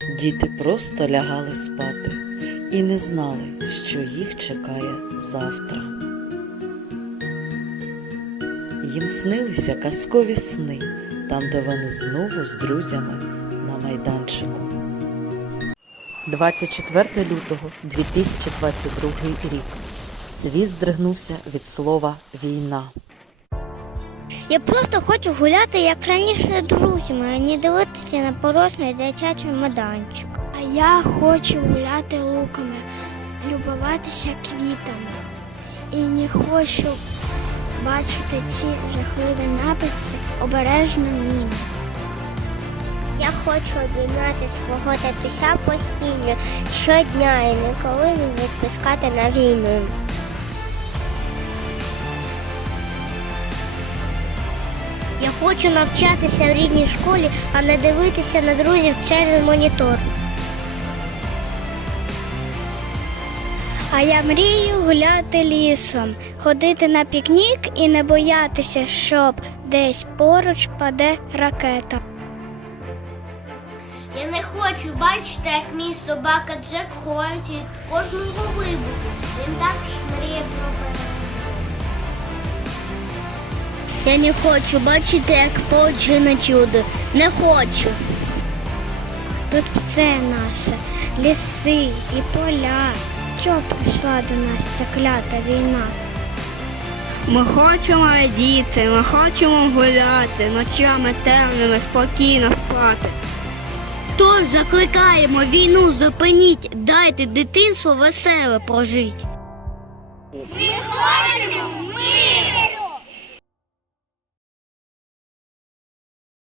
Діти просто лягали спати і не знали, що їх чекає завтра. Їм снилися казкові сни, там, де вони знову з друзями на майданчику. 24 лютого 2022 рік. Світ здригнувся від слова війна. Я просто хочу гуляти, як раніше з друзями, а не дивитися на порожній дитячий майданчик. А я хочу гуляти луками, любуватися квітами. І не хочу бачити ці жахливі написи обережно міни. Я хочу обіймати свого татуся постійно, щодня і ніколи не відпускати на війну. Я хочу навчатися в рідній школі, а не дивитися на друзів через монітор. А я мрію гуляти лісом, ходити на пікнік і не боятися, щоб десь поруч паде ракета. Я не хочу бачити, як мій собака Джек ховається від кожного вибуху. Він також мріє Я не хочу бачити, як погинуть люди. Не хочу. Тут все наше, ліси і поля. Що прийшла до нас ця клята війна? Ми хочемо радіти, ми хочемо гуляти, ночами темними спокійно спати. Тож закликаємо війну зупиніть, дайте дитинство веселе прожить. Ми хочемо миру!